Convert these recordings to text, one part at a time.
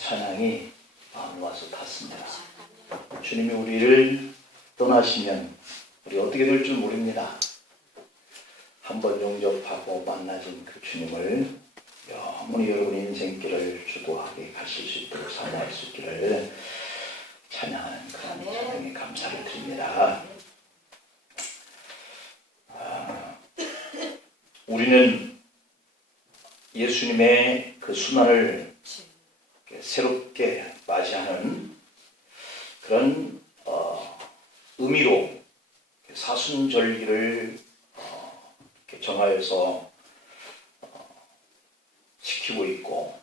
찬양이 마음에 와서 닿습니다. 주님이 우리를 떠나시면 우리 어떻게 될 줄 모릅니다. 한번 용접하고 만나진 그 주님을 영원히 여러분의 인생길을 주도하게 가실 수 있도록 사모할 수 있기를 찬양하는 그런 찬양에 감사를 드립니다. 우리는 예수님의 그 순환을 새롭게 맞이하는 그런 의미로 사순절기를 정하여서 지키고 있고,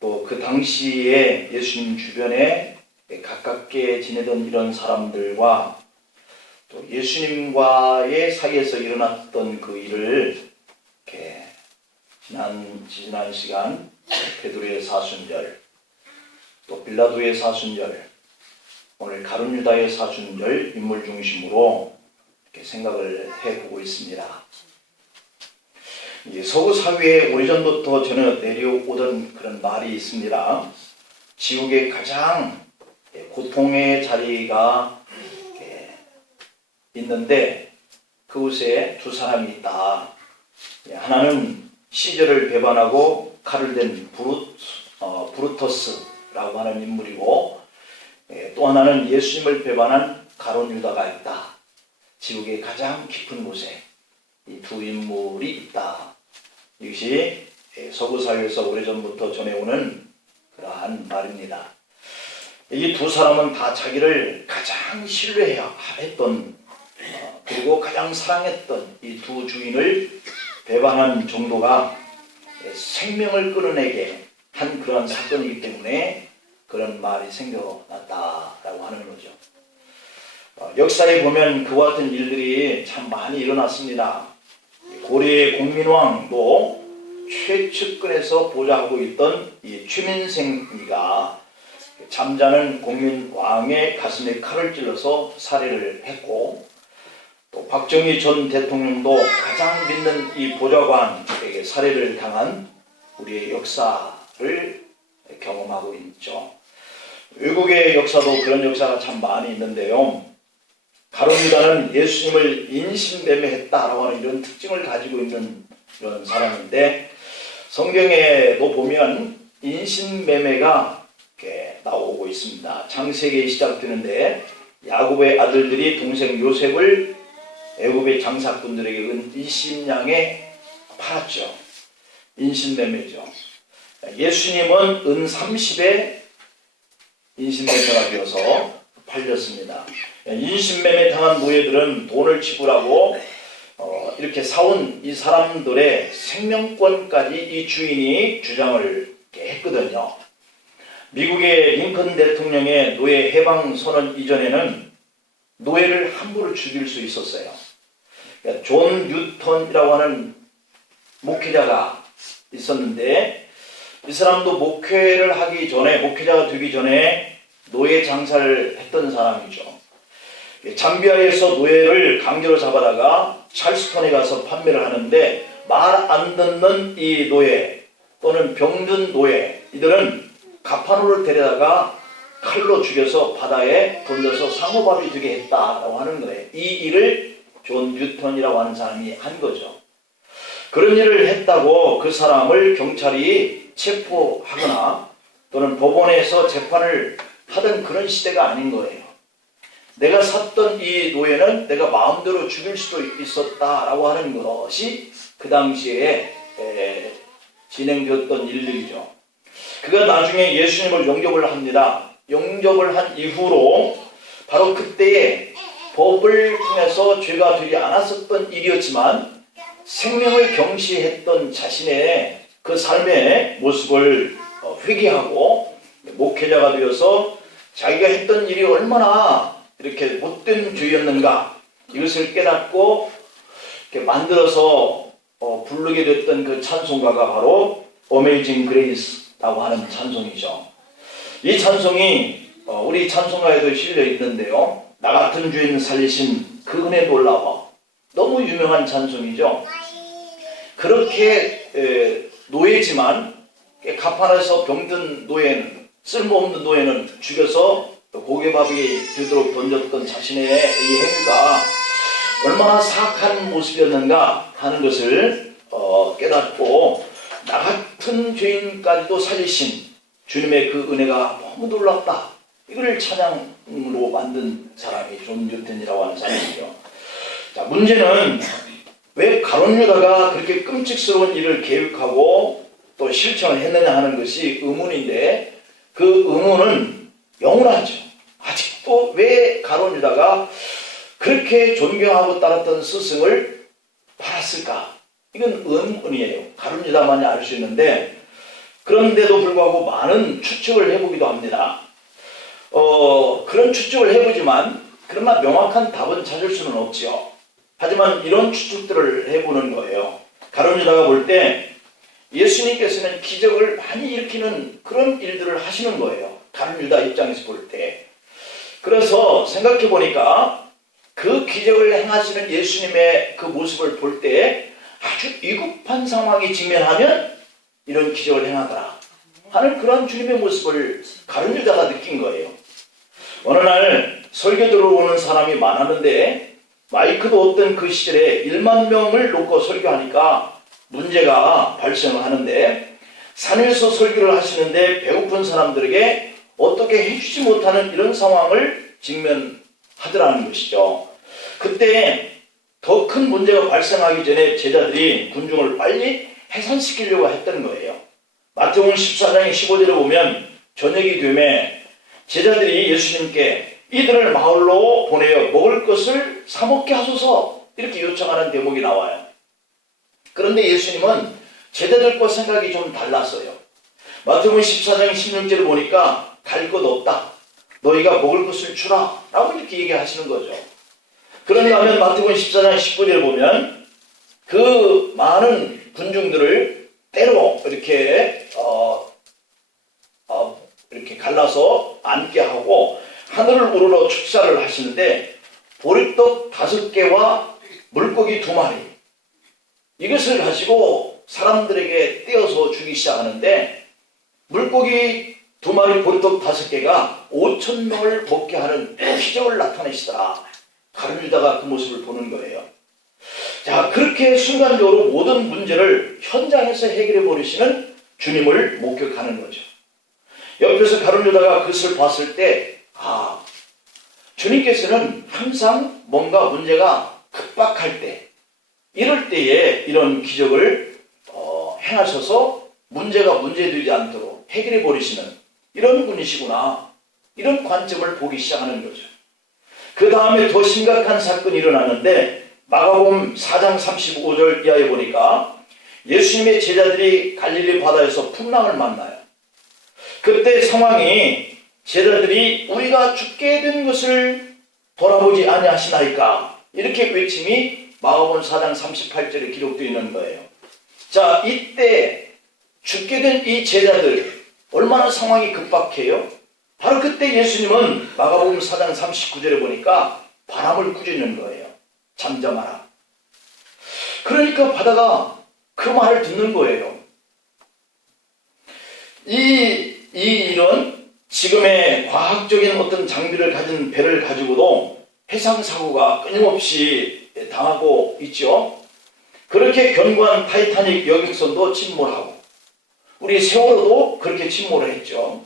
또 그 당시에 예수님 주변에 가깝게 지내던 이런 사람들과 또 예수님과의 사이에서 일어났던 그 일을 이렇게 지난 시간 베드로의 사순절, 또 빌라도의 사순절, 오늘 가룟 유다의 사순절 인물 중심으로 이렇게 생각을 해보고 있습니다. 서구 사회에 오래전부터 저는 내려오던 그런 말이 있습니다. 지옥의 가장 고통의 자리가 있는데 그곳에 두 사람이 있다. 하나는 시저를 배반하고 칼을 댄 브루터스라고 하는 인물이고, 또 하나는 예수님을 배반한 가룟 유다가 있다. 지옥의 가장 깊은 곳에 이 두 인물이 있다. 이것이 서구 사회에서 오래전부터 전해오는 그러한 말입니다. 이 두 사람은 다 자기를 가장 신뢰했던, 그리고 가장 사랑했던 이 두 주인을 배반한 정도가 생명을 끊어내게 한 그런 사건이기 때문에 그런 말이 생겨났다라고 하는 거죠. 역사에 보면 그와 같은 일들이 참 많이 일어났습니다. 고려의 공민왕도 최측근에서 보좌하고 있던 이 최민생이가 잠자는 공민왕의 가슴에 칼을 찔러서 살해를 했고, 또 박정희 전 대통령도 가장 믿는 이 보좌관에게 살해를 당한 우리의 역사를 경험하고 있죠. 외국의 역사도 그런 역사가 참 많이 있는데요. 가룟 유다는 예수님을 인신매매했다라고 하는 이런 특징을 가지고 있는 이런 사람인데, 성경에도 보면 인신매매가 이렇게 나오고 있습니다. 창세기에 시작되는데 야곱의 아들들이 동생 요셉을 애굽의 장사꾼들에게 은 20냥에 팔았죠. 인신매매죠. 예수님은 은 30에 인신매매가 되어서 팔렸습니다. 인신매매 당한 노예들은 돈을 지불하고 이렇게 사온 이 사람들의 생명권까지 이 주인이 주장을 했거든요. 미국의 링컨 대통령의 노예 해방 선언 이전에는 노예를 함부로 죽일 수 있었어요. 존 뉴턴이라고 하는 목회자가 있었는데, 이 사람도 목회를 하기 전에, 목회자가 되기 전에 노예 장사를 했던 사람이죠. 잠비아에서 노예를 강제로 잡아다가 찰스턴에 가서 판매를 하는데, 말 안 듣는 이 노예 또는 병든 노예, 이들은 가판으로 데려다가 칼로 죽여서 바다에 던져서 상어밥이 되게 했다라고 하는 거예요. 이 일을 존 뉴턴이라고 하는 사람이 한 거죠. 그런 일을 했다고 그 사람을 경찰이 체포하거나 또는 법원에서 재판을 하던 그런 시대가 아닌 거예요. 내가 샀던 이 노예는 내가 마음대로 죽일 수도 있었다라고 하는 것이 그 당시에 진행되었던 일들이죠. 그가 나중에 예수님을 영접을 합니다. 영접을 한 이후로 바로 그때에 법을 통해서 죄가 되지 않았었던 일이었지만 생명을 경시했던 자신의 그 삶의 모습을 회개하고 목회자가 되어서 자기가 했던 일이 얼마나 이렇게 못된 죄였는가, 이것을 깨닫고 이렇게 만들어서 부르게 됐던 그 찬송가가 바로 Amazing Grace라고 하는 찬송이죠. 이 찬송이 우리 찬송가에도 실려 있는데요. 나 같은 죄인 살리신 그 은혜 놀라워. 너무 유명한 찬송이죠. 그렇게 노예지만 가판에서 병든 노예는, 쓸모없는 노예는 죽여서 고개밥이 되도록 던졌던 자신의 이 행위가 얼마나 사악한 모습이었는가 하는 것을 깨닫고 나 같은 죄인까지도 살리신 주님의 그 은혜가 너무 놀랍다. 이걸 찬양으로 만든 사람이 존 뉴턴이라고 하는 사람이죠. 자, 문제는 왜 가룟 유다가 그렇게 끔찍스러운 일을 계획하고 또 실천을 했느냐 하는 것이 의문인데, 그 의문은 영원하죠. 아직도 왜 가룟 유다가 그렇게 존경하고 따랐던 스승을 팔았을까? 이건 의문이에요. 가룟 유다만이 알 수 있는데, 그런데도 불구하고 많은 추측을 해보기도 합니다. 그런 추측을 해보지만 그러나 명확한 답은 찾을 수는 없지요. 하지만 이런 추측들을 해보는 거예요. 가룟 유다가 볼 때 예수님께서는 기적을 많이 일으키는 그런 일들을 하시는 거예요. 가룟 유다 입장에서 볼 때. 그래서 생각해 보니까 그 기적을 행하시는 예수님의 그 모습을 볼 때 아주 위급한 상황이 직면하면 이런 기적을 행하더라 하는 그런 주님의 모습을 가룟 유다가 느낀 거예요. 어느 날 설교 들어오는 사람이 많았는데 마이크도 없던 그 시절에 1만 명을 놓고 설교하니까 문제가 발생을 하는데, 산에서 설교를 하시는데 배고픈 사람들에게 어떻게 해주지 못하는 이런 상황을 직면하더라는 것이죠. 그때 더 큰 문제가 발생하기 전에 제자들이 군중을 빨리 해산시키려고 했던 거예요. 마태복음 14장 15절에 보면 저녁이 되매 제자들이 예수님께 이들을 마을로 보내어 먹을 것을 사 먹게 하소서, 이렇게 요청하는 대목이 나와요. 그런데 예수님은 제자들과 생각이 좀 달랐어요. 마태복음 14장 16절을 보니까 갈 것 없다, 너희가 먹을 것을 주라 라고 이렇게 얘기하시는 거죠. 그런가 하면 마태복음 14장 19절을 보면 그 많은 군중들을 때로 이렇게 이렇게 갈라서 앉게 하고 하늘을 우러러 축사를 하시는데, 보리떡 5개와 물고기 2마리, 이것을 가지고 사람들에게 떼어서 주기 시작하는데, 물고기 2마리, 보리떡 5개가 5,000명을 먹게 하는 기적을 나타내시더라. 가룟 유다가 그 모습을 보는 거예요. 자, 그렇게 순간적으로 모든 문제를 현장에서 해결해 버리시는 주님을 목격하는 거죠. 옆에서 가룟 유다가 그것을 봤을 때, 주님께서는 항상 뭔가 문제가 급박할 때, 이럴 때에 이런 기적을 행하셔서 문제가 문제되지 않도록 해결해 버리시는 이런 분이시구나, 이런 관점을 보기 시작하는 거죠. 그 다음에 더 심각한 사건이 일어나는데, 마가복음 4장 35절 이하에 보니까 예수님의 제자들이 갈릴리 바다에서 풍랑을 만나요. 그때 상황이 제자들이 우리가 죽게 된 것을 돌아보지 아니하시나이까, 이렇게 외침이 마가복음 4장 38절에 기록되어 있는 거예요. 자, 이때 죽게 된 이 제자들 얼마나 상황이 급박해요? 바로 그때 예수님은 마가복음 4장 39절에 보니까 바람을 꾸짖는 거예요. 잠잠하라. 그러니까 바다가 그 말을 듣는 거예요. 이런 지금의 과학적인 어떤 장비를 가진 배를 가지고도 해상사고가 끊임없이 당하고 있죠. 그렇게 견고한 타이타닉 여객선도 침몰하고, 우리 세월호도 그렇게 침몰을 했죠.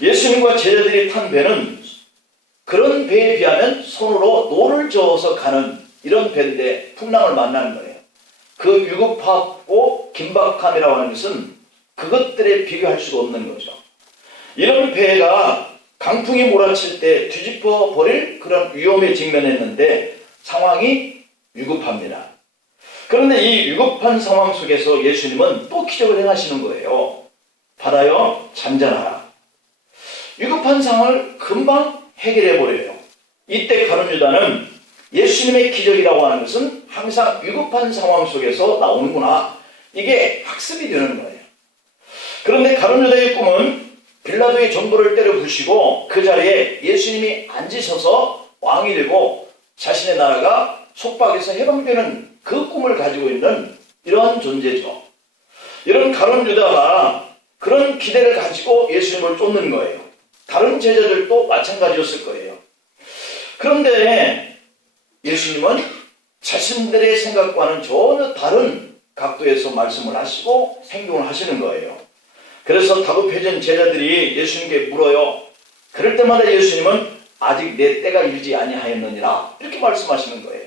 예수님과 제자들이 탄 배는 그런 배에 비하면 손으로 노를 저어서 가는 이런 배인데 풍랑을 만나는 거예요. 그 위급하고 긴박함이라고 하는 것은 그것들에 비교할 수가 없는 거죠. 이런 배가 강풍이 몰아칠 때 뒤집어 버릴 그런 위험에 직면했는데 상황이 위급합니다. 그런데 이 위급한 상황 속에서 예수님은 또 기적을 행하시는 거예요. 바다여 잠잠하라. 위급한 상황을 금방 해결해 버려요. 이때 가룟 유다는 예수님의 기적이라고 하는 것은 항상 위급한 상황 속에서 나오는구나, 이게 학습이 되는 거예요. 그런데 가룟 유다의 꿈은 빌라도의 정보를 때려 부시고 그 자리에 예수님이 앉으셔서 왕이 되고 자신의 나라가 속박에서 해방되는 그 꿈을 가지고 있는 이러한 존재죠. 이런 가룟 유다가 그런 기대를 가지고 예수님을 쫓는 거예요. 다른 제자들도 마찬가지였을 거예요. 그런데 예수님은 자신들의 생각과는 전혀 다른 각도에서 말씀을 하시고 행동을 하시는 거예요. 그래서 다급해진 제자들이 예수님께 물어요. 그럴 때마다 예수님은 아직 내 때가 일지 아니하였느니라 이렇게 말씀하시는 거예요.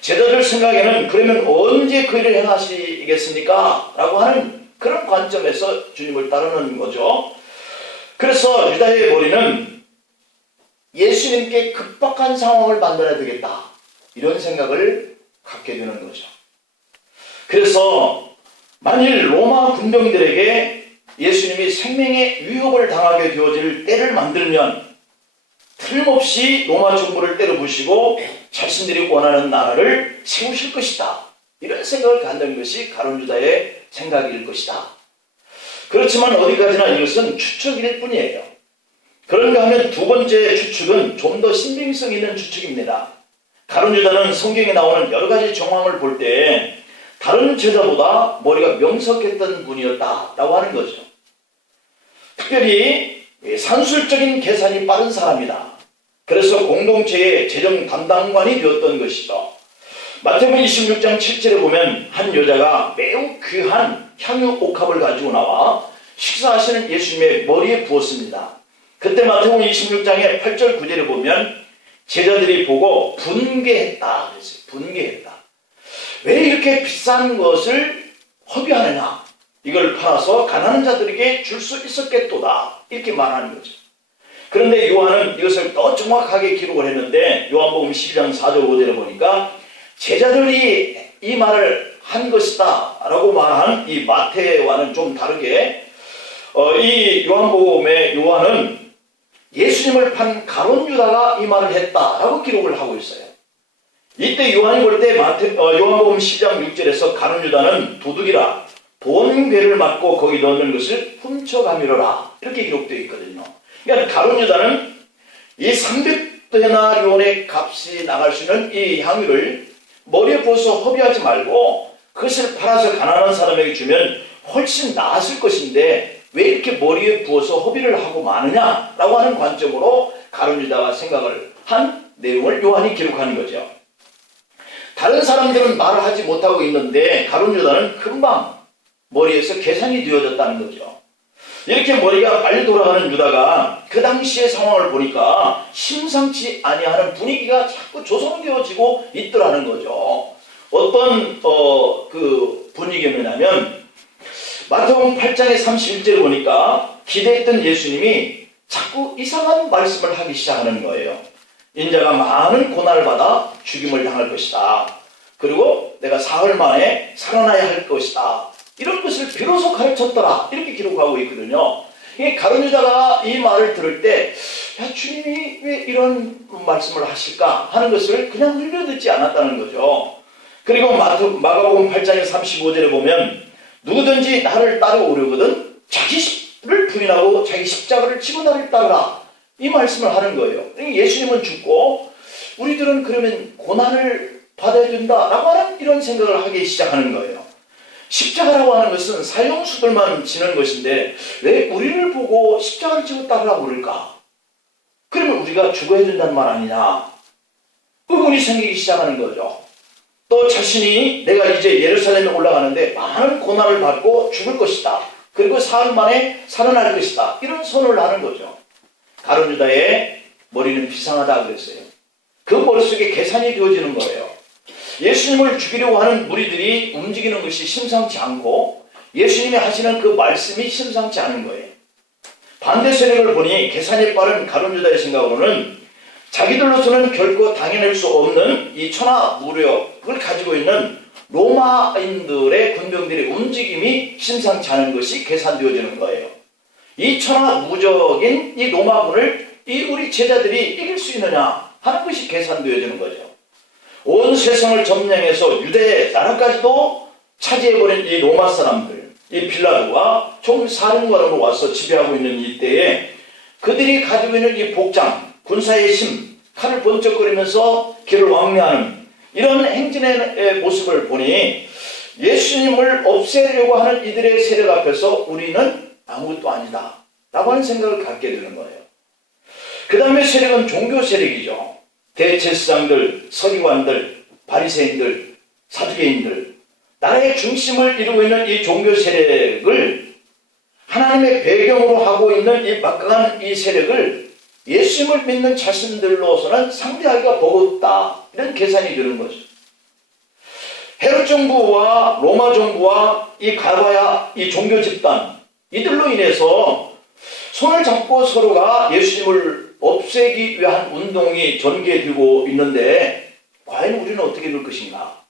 제자들 생각에는 그러면 언제 그 일을 행하시겠습니까? 라고 하는 그런 관점에서 주님을 따르는 거죠. 그래서 유다의 머리는 예수님께 급박한 상황을 만들어야 되겠다 이런 생각을 갖게 되는 거죠. 그래서 만일 로마 군병들에게 예수님이 생명의 위협을 당하게 되어질 때를 만들면 틀림없이 로마 정부를 때려부시고 자신들이 원하는 나라를 세우실 것이다. 이런 생각을 갖는 것이 가룟 유다의 생각일 것이다. 그렇지만 어디까지나 이것은 추측일 뿐이에요. 그런가 하면 두 번째 추측은 좀 더 신빙성 있는 추측입니다. 가룟 유다는 성경에 나오는 여러 가지 정황을 볼 때 다른 제자보다 머리가 명석했던 분이었다라고 하는 거죠. 특별히 산술적인 계산이 빠른 사람이다. 그래서 공동체의 재정 담당관이 되었던 것이죠. 마태복음 26장 7절에 보면 한 여자가 매우 귀한 향유 옥합을 가지고 나와 식사하시는 예수님의 머리에 부었습니다. 그때 마태복음 26장의 8절 9절에 보면 제자들이 보고 분개했다 그랬어요. 분개했다. 왜 이렇게 비싼 것을 허비하느냐? 이걸 팔아서 가난한 자들에게 줄 수 있었겠도다. 이렇게 말하는 거죠. 그런데 요한은 이것을 더 정확하게 기록을 했는데 요한복음 12장 4절 5절에 보니까 제자들이 이 말을 한 것이다 라고 말한 이 마태와는 좀 다르게 이 요한복음의 요한은 예수님을 판 가룟 유다가 이 말을 했다라고 기록을 하고 있어요. 이때 요한이 볼 때 요한복음 10장 6절에서 가룟 유다는 도둑이라 돈괴를 맞고 거기 넣는 것을 훔쳐가미로라 이렇게 기록되어 있거든요. 그러니까 가룟 유다는 이 300데나리온의 값이 나갈 수 있는 이 향유를 머리에 부어서 허비하지 말고 그것을 팔아서 가난한 사람에게 주면 훨씬 나았을 것인데 왜 이렇게 머리에 부어서 허비를 하고 마느냐라고 하는 관점으로 가룟 유다가 생각을 한 내용을 요한이 기록하는 거죠. 다른 사람들은 말을 하지 못하고 있는데 가룟 유다는 금방 머리에서 계산이 되어졌다는 거죠. 이렇게 머리가 빨리 돌아가는 유다가 그 당시의 상황을 보니까 심상치 아니하는 분위기가 자꾸 조성되어지고 있더라는 거죠. 어떤 그 분위기냐면 마태복음 8장의 31절을 보니까 기대했던 예수님이 자꾸 이상한 말씀을 하기 시작하는 거예요. 인자가 많은 고난을 받아 죽임을 당할 것이다. 그리고 내가 사흘 만에 살아나야 할 것이다. 이런 것을 비로소 가르쳤더라. 이렇게 기록하고 있거든요. 가룟 유다가 이 말을 들을 때 야, 주님이 왜 이런 말씀을 하실까 하는 것을 그냥 흘려듣지 않았다는 거죠. 그리고 마가복음 8장의 35절에 보면 누구든지 나를 따라오려거든 자기를 부인하고 자기 십자가를 지고 나를 따르라. 이 말씀을 하는 거예요. 예수님은 죽고 우리들은 그러면 고난을 받아야 된다라고 하는 이런 생각을 하기 시작하는 거예요. 십자가라고 하는 것은 사형수들만 지는 것인데 왜 우리를 보고 십자가를 지고 따르라고 그럴까? 그러면 우리가 죽어야 된다는 말 아니냐? 의문이 생기기 시작하는 거죠. 또 자신이 내가 이제 예루살렘에 올라가는데 많은 고난을 받고 죽을 것이다. 그리고 사흘 만에 살아날 것이다. 이런 선언을 하는 거죠. 가룟 유다의 머리는 비상하다 그랬어요. 그 머릿속에 계산이 되어지는 거예요. 예수님을 죽이려고 하는 무리들이 움직이는 것이 심상치 않고 예수님이 하시는 그 말씀이 심상치 않은 거예요. 반대 세력을 보니 계산이 빠른 가룟 유다의 생각으로는 자기들로서는 결코 당해낼 수 없는 이 천하 무력을 가지고 있는 로마인들의 군병들의 움직임이 심상치 않은 것이 계산되어지는 거예요. 이 천하무적인 이 로마군을 이 우리 제자들이 이길 수 있느냐 하는 것이 계산되어지는 거죠. 온 세상을 점령해서 유대 나라까지도 차지해버린 이 로마 사람들, 이 빌라도가 총사령관으로 와서 지배하고 있는 이때에 그들이 가지고 있는 이 복장, 군사의 힘, 칼을 번쩍거리면서 길을 왕래하는 이런 행진의 모습을 보니 예수님을 없애려고 하는 이들의 세력 앞에서 우리는 아무것도 아니다 라고 하는 생각을 갖게 되는 거예요. 그 다음에 세력은 종교 세력이죠. 대제사장들, 서기관들, 바리새인들, 사두개인들, 나라의 중심을 이루고 있는 이 종교 세력을 하나님의 배경으로 하고 있는 이 막강한 이 세력을 예수님을 믿는 자신들로서는 상대하기가 버겁다, 이런 계산이 되는 거죠. 헤롯 정부와 로마 정부와 이 가봐야 이 종교 집단, 이들로 인해서 손을 잡고 서로가 예수님을 없애기 위한 운동이 전개되고 있는데 과연 우리는 어떻게 될 것인가?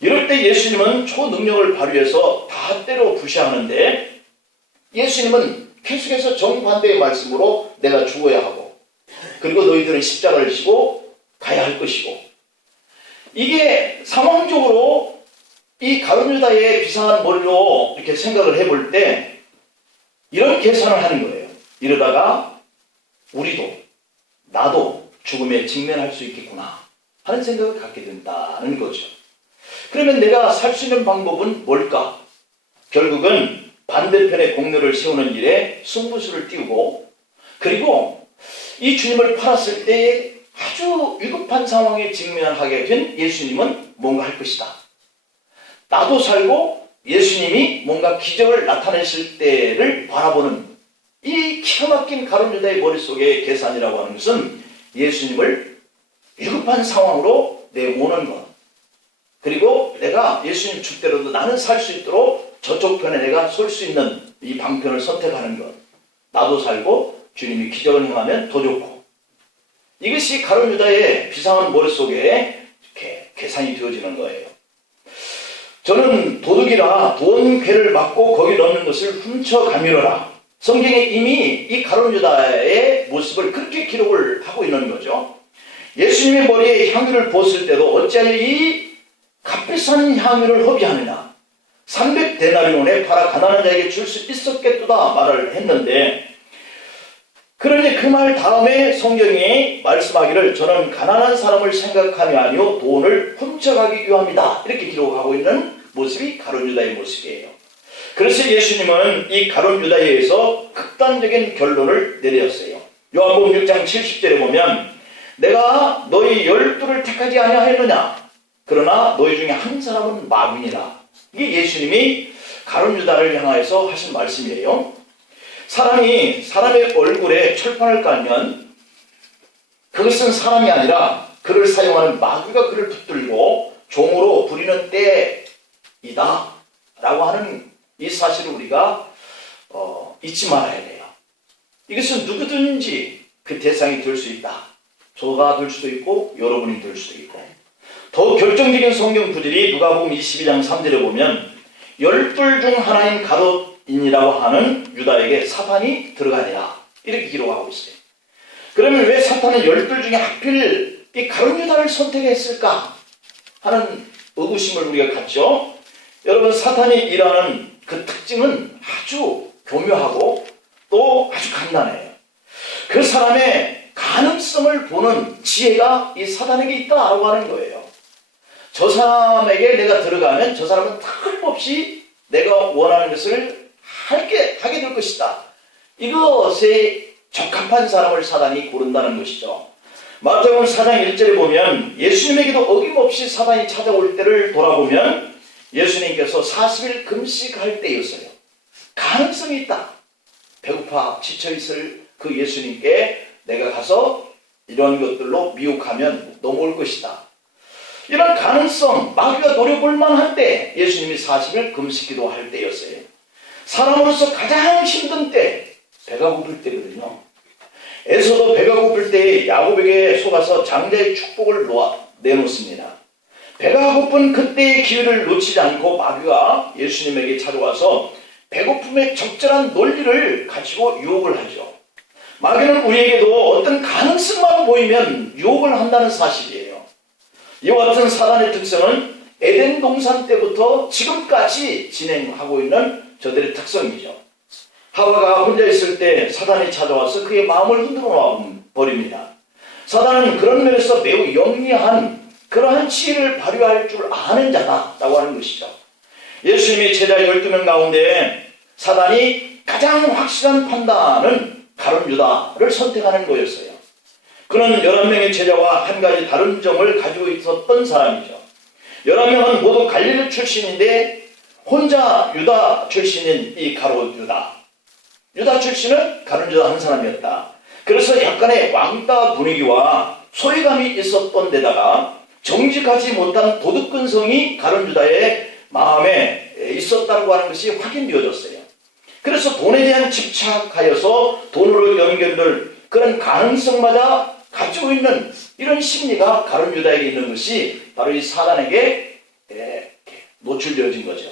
이럴 때 예수님은 초능력을 발휘해서 다 때려 부시하는데, 예수님은 계속해서 정반대의 말씀으로 내가 죽어야 하고, 그리고 너희들은 십자가를 지고 가야 할 것이고, 이게 상황적으로 이 가룟유다의 비상한 머리로 이렇게 생각을 해볼 때 이런 계산을 하는 거예요. 이러다가 우리도, 나도 죽음에 직면할 수 있겠구나 하는 생각을 갖게 된다는 거죠. 그러면 내가 살 수 있는 방법은 뭘까? 결국은 반대편의 공로를 세우는 일에 승부수를 띄우고, 그리고 이 주님을 팔았을 때 아주 위급한 상황에 직면하게 된 예수님은 뭔가 할 것이다. 나도 살고 예수님이 뭔가 기적을 나타내실 때를 바라보는 이 기가 막힌 가룟유다의 머릿속의 계산이라고 하는 것은 예수님을 위급한 상황으로 내모는 것, 그리고 내가 예수님 축대로도 나는 살 수 있도록 저쪽 편에 내가 설 수 있는 이 방편을 선택하는 것, 나도 살고 주님이 기적을 행하면 더 좋고, 이것이 가룟유다의 비상한 머릿속에 이렇게 계산이 되어지는 거예요. 저는 도둑이라 돈 괴를 맞고 거기 넣는 것을 훔쳐가미러라, 성경에 이미 이 가룟유다의 모습을 그렇게 기록을 하고 있는 거죠. 예수님의 머리에 향유를 부었을 때도 어찌하여 이 값비싼 향유를 허비하느냐, 300데나리온에 팔아 가난한 자에게 줄 수 있었겠도다 말을 했는데, 그런데 그 말 다음에 성경이 말씀하기를 저는 가난한 사람을 생각함이 아니요 돈을 훔쳐가기 위함이다, 이렇게 기록하고 있는 모습이 가룟유다의 모습이에요. 그래서 예수님은 이 가룟유다에 의해서 극단적인 결론을 내렸어요. 요한복음 6장 70절에 보면 내가 너희 12를 택하지 아니하였느냐, 그러나 너희 중에 한 사람은 마귀니라. 이게 예수님이 가룟유다를 향하여서 하신 말씀이에요. 사람이 사람의 얼굴에 철판을 깔면 그것은 사람이 아니라 그를 사용하는 마귀가 그를 붙들고 종으로 부리는 때이다 라고 하는 이 사실을 우리가 잊지 말아야 돼요. 이것은 누구든지 그 대상이 될 수 있다. 저가 될 수도 있고 여러분이 될 수도 있고, 더 결정적인 성경 구절이 누가복음 22장 3절에 보면 10불 중 하나인 가룟인이라고 하는 유다에게 사탄이 들어가니라, 이렇게 기록하고 있어요. 그러면 왜 사탄은 10불 중에 하필 이 가룟유다를 선택했을까 하는 의구심을 우리가 갖죠. 여러분, 사탄이 일하는 그 특징은 아주 교묘하고 또 아주 간단해요. 그 사람의 가능성을 보는 지혜가 이 사탄에게 있다라고 하는 거예요. 저 사람에게 내가 들어가면 저 사람은 틀림없이 내가 원하는 것을 하게 될 것이다. 이것에 적합한 사람을 사단이 고른다는 것이죠. 마태복음 4장 1절에 보면 예수님에게도 어김없이 사단이 찾아올 때를 돌아보면 예수님께서 40일 금식할 때였어요. 가능성이 있다. 배고파 지쳐있을 그 예수님께 내가 가서 이런 것들로 미혹하면 넘어올 것이다. 이런 가능성, 마귀가 노려볼 만할 때 예수님이 40일 금식기도 할 때였어요. 사람으로서 가장 힘든 때, 배가 고플 때거든요. 에서도 배가 고플 때 야곱에게 속아서 장자의 축복을 내놓습니다. 배가 고픈 그때의 기회를 놓치지 않고 마귀가 예수님에게 찾아와서 배고픔의 적절한 논리를 가지고 유혹을 하죠. 마귀는 우리에게도 어떤 가능성만 보이면 유혹을 한다는 사실이에요. 이와 같은 사단의 특성은 에덴 동산 때부터 지금까지 진행하고 있는 저들의 특성이죠. 하와가 혼자 있을 때 사단이 찾아와서 그의 마음을 흔들어 버립니다. 사단은 그런 면에서 매우 영리한 그러한 지혜를 발휘할 줄 아는 자다라고 하는 것이죠. 예수님이 제자 12명 가운데 사단이 가장 확실한 판단은 가룟 유다를 선택하는 거였어요. 그는 11명의 제자와 한 가지 다른 점을 가지고 있었던 사람이죠. 11명은 모두 갈릴리 출신인데 혼자 유다 출신인 이 가룟 유다 출신은 가룟 유다 한 사람이었다. 그래서 약간의 왕따 분위기와 소외감이 있었던 데다가 정직하지 못한 도덕근성이 가룟 유다의 마음에 있었다고 하는 것이 확인되어졌어요. 그래서 돈에 대한 집착하여서 돈으로 연결될 그런 가능성마저 가지고 있는 이런 심리가 가룟 유다에게 있는 것이 바로 이 사단에게 노출되어진 거죠.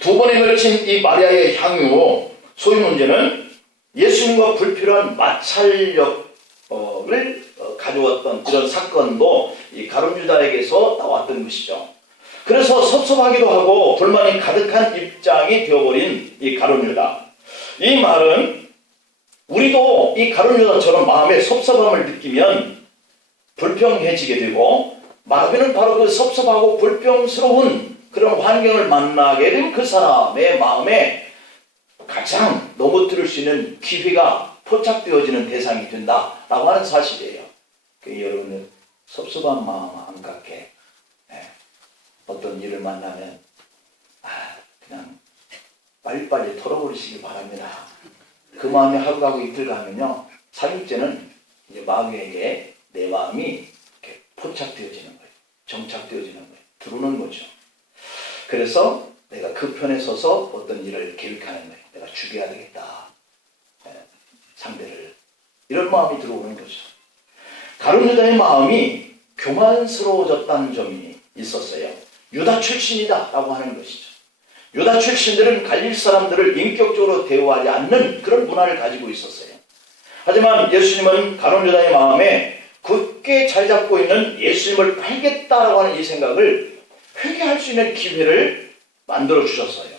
두 번에 걸친 이 마리아의 향유 소위 문제는 예수님과 불필요한 마찰력을 가져왔던 이런 사건도 이 가룟 유다에게서 나왔던 것이죠. 그래서 섭섭하기도 하고 불만이 가득한 입장이 되어버린 이 가룟 유다. 이 말은 우리도 이 가룟 유다처럼 마음에 섭섭함을 느끼면 불평해지게 되고 마귀는 바로 그 섭섭하고 불평스러운 그런 환경을 만나게 된 그 사람의 마음에 가장 넘어뜨릴 수 있는 기회가 포착되어지는 대상이 된다라고 하는 사실이에요. 여러분들 섭섭한 마음 안 갖게 어떤 일을 만나면 그냥 빨리빨리 털어버리시기 바랍니다. 그 마음이 하루 가고 이틀 가면요 3일째는 이제 마귀에게 내 마음이 이렇게 포착되어지는 거예요. 정착되어지는 거예요. 들어오는 거죠. 그래서 내가 그 편에 서서 어떤 일을 계획하는 거예요. 내가 죽여야 되겠다. 상대를. 이런 마음이 들어오는 거죠. 가룟 유다의 마음이 교만스러워졌다는 점이 있었어요. 유다 출신이다 라고 하는 것이죠. 유다 출신들은 갈릴 사람들을 인격적으로 대우하지 않는 그런 문화를 가지고 있었어요. 하지만 예수님은 가룟 유다의 마음에 굳게 잘 잡고 있는 예수님을 팔겠다라고 하는 이 생각을 회개할 수 있는 기회를 만들어 주셨어요.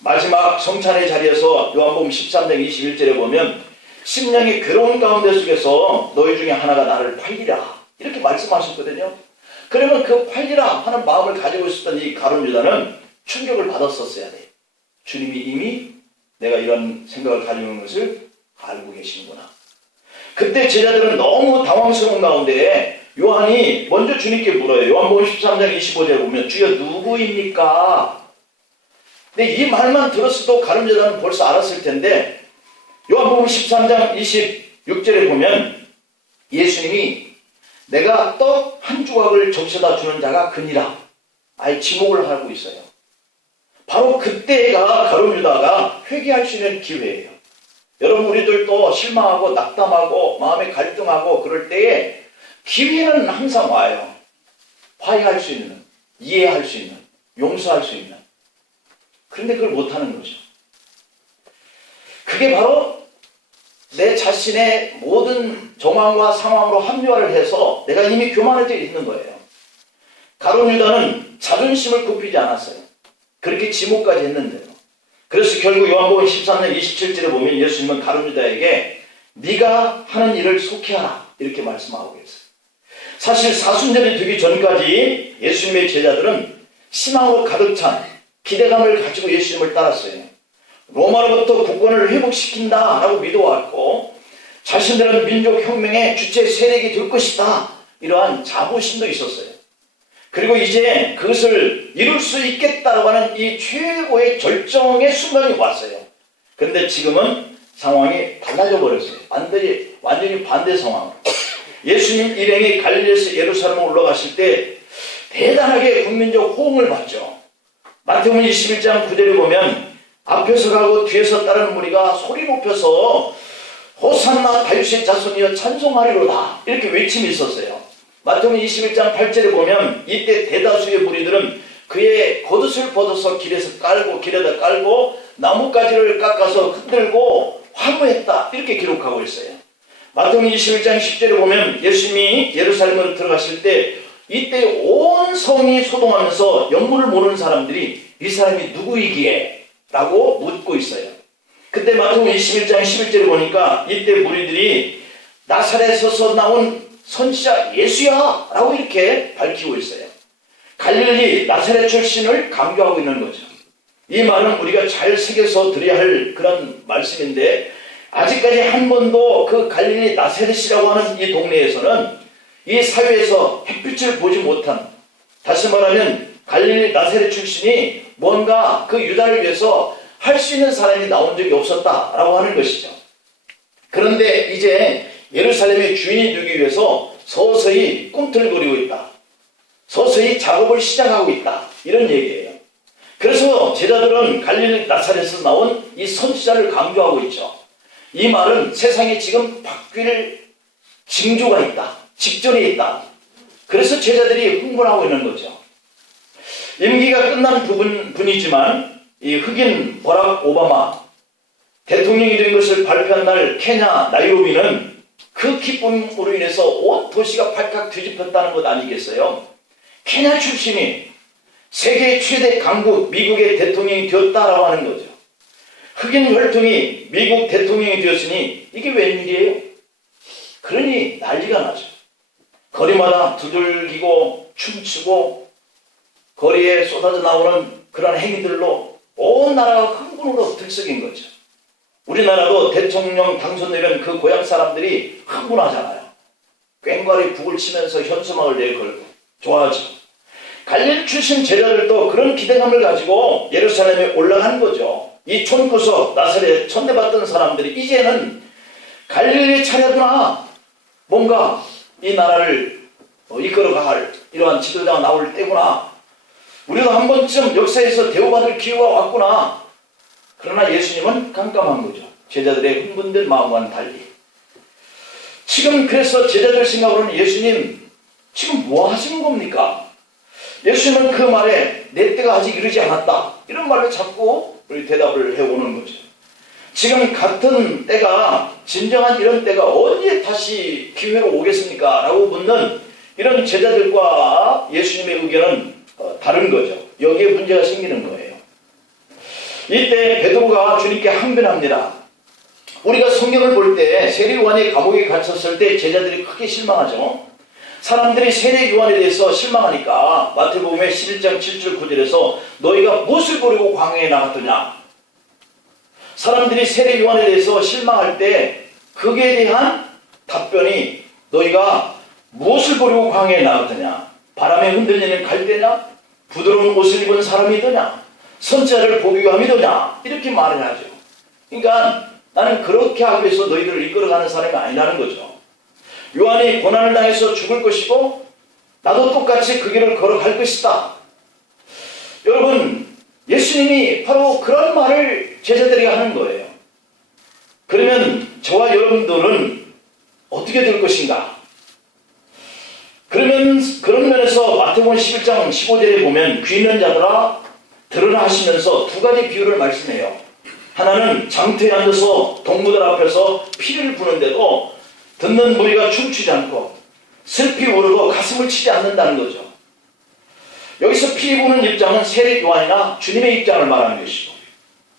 마지막 성찬의 자리에서 요한복음 13장 21절에 보면 심령이 괴로운 가운데 속에서 너희 중에 하나가 나를 팔리라 이렇게 말씀하셨거든요. 그러면 그 팔리라 하는 마음을 가지고 있었던 이 가룟 유다는 충격을 받았었어야 돼요. 주님이 이미 내가 이런 생각을 가지고 있는 것을 알고 계시는구나. 그때 제자들은 너무 당황스러운 가운데 요한이 먼저 주님께 물어요. 요한복음 13장 25절에 보면 주여 누구입니까? 근데 이 말만 들었어도 가룟 유다는 벌써 알았을 텐데 요한복음 13장 26절에 보면 예수님이 내가 떡 한 조각을 적셔다 주는 자가 그니라. 아예 지목을 하고 있어요. 바로 그때가 가룟 유다가 회개할 수 있는 기회예요. 여러분 우리들도 실망하고 낙담하고 마음에 갈등하고 그럴 때에 기회는 항상 와요. 화해할 수 있는, 이해할 수 있는, 용서할 수 있는. 그런데 그걸 못하는 거죠. 그게 바로 내 자신의 모든 정황과 상황으로 합리화를 해서 내가 이미 교만해져 있는 거예요. 가룟 유다는 자존심을 굽히지 않았어요. 그렇게 지목까지 했는데요. 그래서 결국 요한복음 13장 27절에 보면 예수님은 가룟 유다에게 네가 하는 일을 속히하라 이렇게 말씀하고 계세요. 사실 사순절이 되기 전까지 예수님의 제자들은 희망으로 가득 찬 기대감을 가지고 예수님을 따랐어요. 로마로부터 국권을 회복시킨다라고 믿어왔고 자신들은 민족혁명의 주체 세력이 될 것이다. 이러한 자부심도 있었어요. 그리고 이제 그것을 이룰 수 있겠다라고 하는 이 최고의 절정의 순간이 왔어요. 그런데 지금은 상황이 달라져 버렸어요. 완전히 반대 상황. 예수님 일행이 갈릴리에서 예루살렘에 올라가실 때 대단하게 국민적 호응을 받죠. 마태복음 21장 9절에 보면 앞에서 가고 뒤에서 따르는 무리가 소리 높여서 호산나 다윗의 자손이여 찬송하리로다 이렇게 외침이 있었어요. 마태복음 21장 8절에 보면 이때 대다수의 무리들은 그의 겉옷을 벗어서 길에다 깔고 나뭇가지를 깎아서 흔들고 화무했다 이렇게 기록하고 있어요. 마태복음 21장 10절에 보면 예수님이 예루살렘으로 들어가실 때 이때 온 성이 소동하면서 영문을 모르는 사람들이 이 사람이 누구이기에? 라고 묻고 있어요. 그때 마태복음 21장 11절에 보니까 이때 무리들이 나사렛에서 나온 선지자 예수야! 라고 이렇게 밝히고 있어요. 갈릴리 나사렛 출신을 강조하고 있는 거죠. 이 말은 우리가 잘 새겨서 드려야 할 그런 말씀인데, 아직까지 한 번도 그 갈릴리 나사렛이라고 하는 이 동네에서는 이 사회에서 햇빛을 보지 못한, 다시 말하면 갈릴리 나사렛 출신이 뭔가 그 유다를 위해서 할 수 있는 사람이 나온 적이 없었다라고 하는 것이죠. 그런데 이제 예루살렘의 주인이 되기 위해서 서서히 꿈틀거리고 있다. 서서히 작업을 시작하고 있다. 이런 얘기예요. 그래서 제자들은 갈릴리 나사렛에서 나온 이 선지자를 강조하고 있죠. 이 말은 세상에 지금 바뀔 징조가 있다. 직전에 있다. 그래서 제자들이 흥분하고 있는 거죠. 임기가 끝난 분이지만 이 흑인 버락 오바마 대통령이 된 것을 발표한 날 케냐 나이로비는 그 기쁨으로 인해서 온 도시가 발칵 뒤집혔다는 것 아니겠어요? 케냐 출신이 세계 최대 강국 미국의 대통령이 되었다라고 하는 거죠. 흑인 혈통이 미국 대통령이 되었으니 이게 웬일이에요? 그러니 난리가 나죠. 거리마다 두들기고 춤추고 거리에 쏟아져 나오는 그런 행위들로 온 나라가 흥분으로 들썩인 거죠. 우리나라도 대통령 당선되면 그 고향 사람들이 흥분하잖아요. 꽹과리 북을 치면서 현수막을 내걸고 좋아하죠. 갈릴리 출신 제자들도 그런 기대감을 가지고 예루살렘에 올라간 거죠. 이 촌구석 나사렛 천대받던 사람들이 이제는 갈릴리 차례구나, 뭔가 이 나라를 이끌어갈 이러한 지도자가 나올 때구나, 우리도 한 번쯤 역사에서 대우받을 기회가 왔구나. 그러나 예수님은 깜깜한 거죠. 제자들의 흥분된 마음과는 달리. 지금 그래서 제자들 생각으로는 예수님 지금 뭐 하시는 겁니까? 예수님은 그 말에 내 때가 아직 이르지 않았다, 이런 말로 자꾸 우리 대답을 해오는 거죠. 지금 같은 때가, 진정한 이런 때가 언제 다시 기회로 오겠습니까? 라고 묻는 이런 제자들과 예수님의 의견은 다른 거죠. 여기에 문제가 생기는 거예요. 이때 베드로가 주님께 항변합니다. 우리가 성경을 볼 때 세례요한이 감옥에 갇혔을 때 제자들이 크게 실망하죠. 사람들이 세례요한에 대해서 실망하니까 마태복음의 11장 7절 9절에서 너희가 무엇을 보려고 광야에 나갔더냐. 사람들이 세례요한에 대해서 실망할 때 그에 대한 답변이 너희가 무엇을 보려고 광야에 나갔더냐. 바람에 흔들리는 갈대냐? 부드러운 옷을 입은 사람이더냐? 선지자를 보기 위함이더냐? 이렇게 말을 하죠. 그러니까 나는 그렇게 하기 위해서 너희들을 이끌어가는 사람이 아니라는 거죠. 요한이 고난을 당해서 죽을 것이고 나도 똑같이 그 길을 걸어갈 것이다. 여러분, 예수님이 바로 그런 말을 제자들에게 하는 거예요. 그러면 저와 여러분들은 어떻게 될 것인가? 그러면 그런 면에서 마태복음 11장 15절에 보면 귀 있는 자들아 들으라 하시면서 두 가지 비유를 말씀해요. 하나는 장터에 앉아서 동무들 앞에서 피를 부는데도 듣는 무리가 춤추지 않고 슬피 울어도 가슴을 치지 않는다는 거죠. 여기서 피 부는 입장은 세례 요한이나 주님의 입장을 말하는 것이고,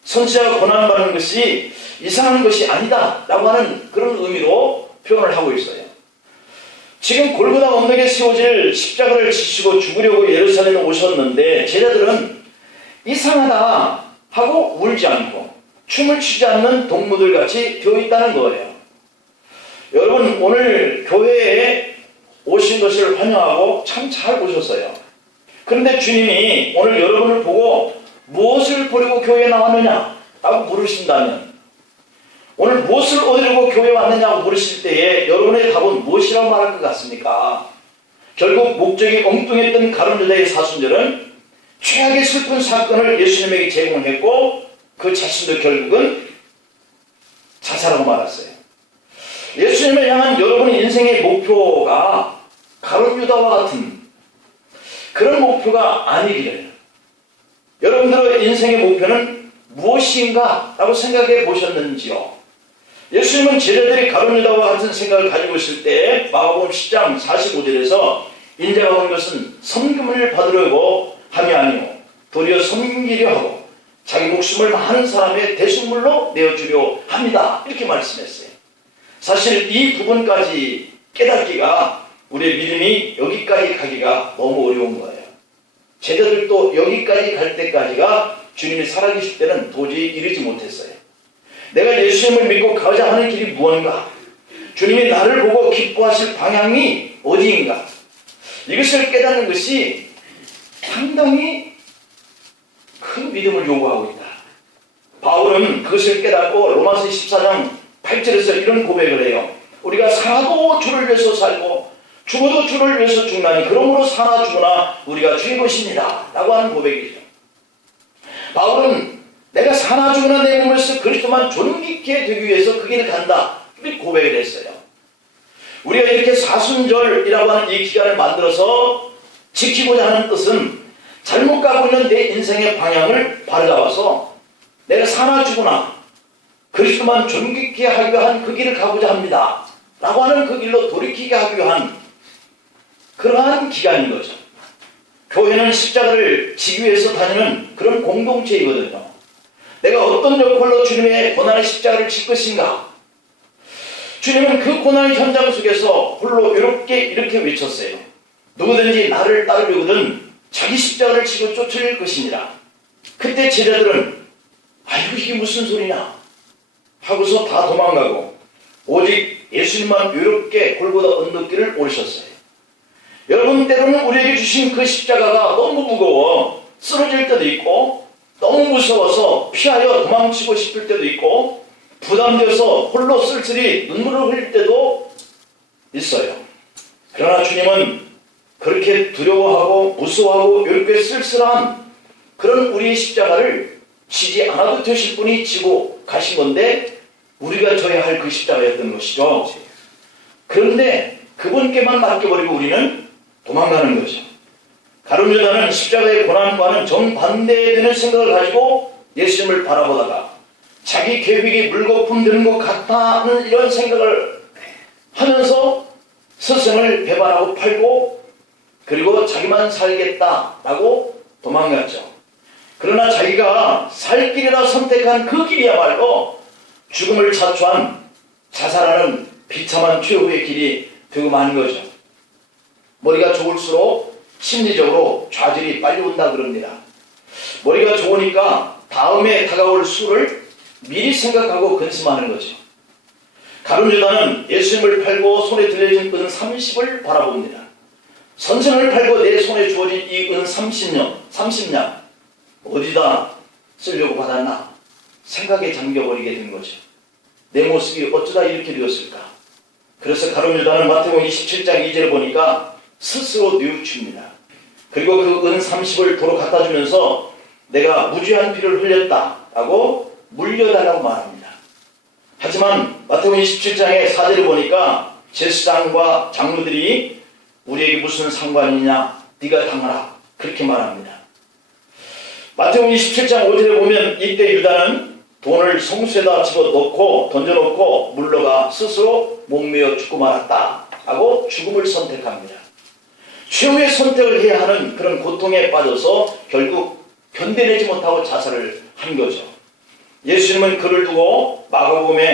선지자가 고난받는 것이 이상한 것이 아니다 라고 하는 그런 의미로 표현을 하고 있어요. 지금 골고다 언덕에 세워질 십자가를 지시고 죽으려고 예루살렘에 오셨는데 제자들은 이상하다 하고 울지 않고 춤을 추지 않는 동무들 같이 되어 있다는 거예요. 여러분, 오늘 교회에 오신 것을 환영하고 참 잘 오셨어요. 그런데 주님이 오늘 여러분을 보고 무엇을 보려고 교회에 나왔느냐 라고 물으신다면, 오늘 무엇을 얻으려고 교회에 왔느냐고 물으실 때에 여러분의 답은 무엇이라고 말할 것 같습니까? 결국 목적이 엉뚱했던 가룟 유다의 사순절은 최악의 슬픈 사건을 예수님에게 제공했고 그 자신도 결국은 자살하고 말았어요. 예수님을 향한 여러분의 인생의 목표가 가룟 유다와 같은 그런 목표가 아니기를, 여러분들의 인생의 목표는 무엇인가 라고 생각해 보셨는지요? 예수님은 제자들이 가룟 유다와 같은 생각을 가지고 있을 때 마가복음 10장 45절에서 인자가 온 것은 섬김을 받으려고 함이 아니오 도리어 섬기려 하고 자기 목숨을 많은 사람의 대속물로 내어주려 합니다. 이렇게 말씀했어요. 사실 이 부분까지 깨닫기가, 우리의 믿음이 여기까지 가기가 너무 어려운 거예요. 제자들도 여기까지 갈 때까지가 주님이 살아계실 때는 도저히 이르지 못했어요. 내가 예수님을 믿고 가고자 하는 길이 무언가? 주님이 나를 보고 기뻐하실 방향이 어디인가? 이것을 깨닫는 것이 상당히 큰 믿음을 요구하고 있다. 바울은 그것을 깨닫고 로마서 14장 8절에서 이런 고백을 해요. 우리가 살아도 주를 위해서 살고 죽어도 주를 위해서 죽나니 그러므로 사나 죽으나 우리가 주의 것입니다 라고 하는 고백이죠. 바울은 내가 사나 죽으나 내 몸에서 그리스도만 존귀케 되기 위해서 그 길을 간다 이렇게 고백을 했어요. 우리가 이렇게 사순절이라고 하는 이 기간을 만들어서 지키고자 하는 뜻은 잘못 가고 있는 내 인생의 방향을 바로잡아서 내가 사나 죽으나 그리스도만 존귀케 하기 위한 그 길을 가고자 합니다 라고 하는 그 길로 돌이키게 하기 위한 그러한 기간인 거죠. 교회는 십자가를 지기 위해서 다니는 그런 공동체이거든요. 내가 어떤 역할로 주님의 고난의 십자가를 질 것인가? 주님은 그 고난의 현장 속에서 홀로 외롭게 이렇게 외쳤어요. 누구든지 나를 따르려거든 자기 십자가를 지고 쫓을 것이니라. 그때 제자들은 아이고 이게 무슨 소리냐 하고서 다 도망가고 오직 예수님만 외롭게 골고다 언덕길을 오르셨어요. 여러분, 때로는 우리에게 주신 그 십자가가 너무 무거워 쓰러질 때도 있고 너무 무서워서 피하여 도망치고 싶을 때도 있고 부담되어서 홀로 쓸쓸히 눈물을 흘릴 때도 있어요. 그러나 주님은 그렇게 두려워하고 무서워하고 외롭게 쓸쓸한 그런 우리의 십자가를 지지 않아도 되실 분이 지고 가신 건데 우리가 져야 할 그 십자가였던 것이죠. 그런데 그분께만 맡겨버리고 우리는 도망가는 거죠. 가룟 유다는 십자가의 고난과는 정반대되는 생각을 가지고 예수님을 바라보다가 자기 계획이 물거품 되는 것 같다는 이런 생각을 하면서 스승을 배반하고 팔고 그리고 자기만 살겠다라고 도망갔죠. 그러나 자기가 살 길이라 선택한 그 길이야말로 죽음을 자초한 자살하는 비참한 최후의 길이 되고 마는 거죠. 머리가 좋을수록 심리적으로 좌절이 빨리 온다 그럽니다. 머리가 좋으니까 다음에 다가올 수를 미리 생각하고 근심하는 거죠. 가룟 유다는 예수님을 팔고 손에 들려진 은 30을 바라봅니다. 선생을 팔고 내 손에 주어진 이 은 30냥 어디다 쓰려고 받았나 생각에 잠겨버리게 된 거죠. 내 모습이 어쩌다 이렇게 되었을까. 그래서 가룟 유다는 마태복음 27장 2절을 보니까 스스로 뉘우칩니다. 그리고 그 은 30을 도로 갖다 주면서 내가 무죄한 피를 흘렸다라고 물려달라고 말합니다. 하지만 마태복음 27장의 4절을 보니까 제사장과 장로들이 우리에게 무슨 상관이냐 네가 당하라 그렇게 말합니다. 마태복음 27장 5절에 보면 이때 유다는 돈을 성수에다 집어넣고 던져놓고 물러가 스스로 목매어 죽고 말았다 하고 죽음을 선택합니다. 최후의 선택을 해야 하는 그런 고통에 빠져서 결국 견뎌내지 못하고 자살을 한 거죠. 예수님은 그를 두고 마가복음에